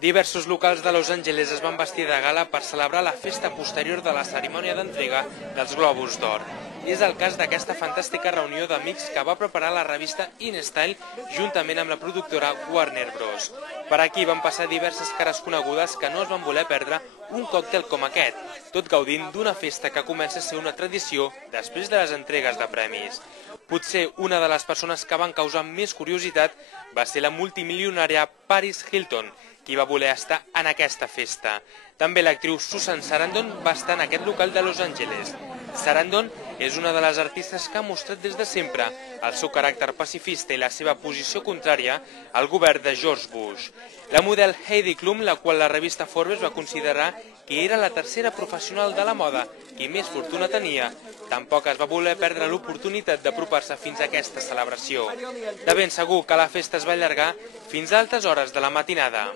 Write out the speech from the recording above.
Diversos locals de Los Angeles es van vestir de gala per celebrar la festa posterior de la cerimònia d'entrega dels Globus d'Or. És el cas d'aquesta fantàstica reunió d'amics que va preparar la revista InStyle juntament amb la productora Warner Bros. Per aquí van passar diverses cares conegudes que no es van voler perdre un còctel com aquest, tot gaudint d'una festa que comença a ser una tradició després de les entregues de premis. Potser una de les persones que van causar més curiositat va ser la multimilionària Paris Hilton, qui va voler estar en aquesta festa. També l'actriu Susan Sarandon va estar en aquest local de Los Angeles. Sarandon és una de les artistes que ha mostrat des de sempre el seu caràcter pacifista i la seva posició contrària al govern de George Bush. La model Heidi Klum, la qual la revista Forbes va considerar que era la tercera professional de la moda qui més fortuna tenia, tampoc es va voler perdre l'oportunitat d'apropar-se fins a aquesta celebració. De ben segur que la festa es va allargar fins a altes hores de la matinada.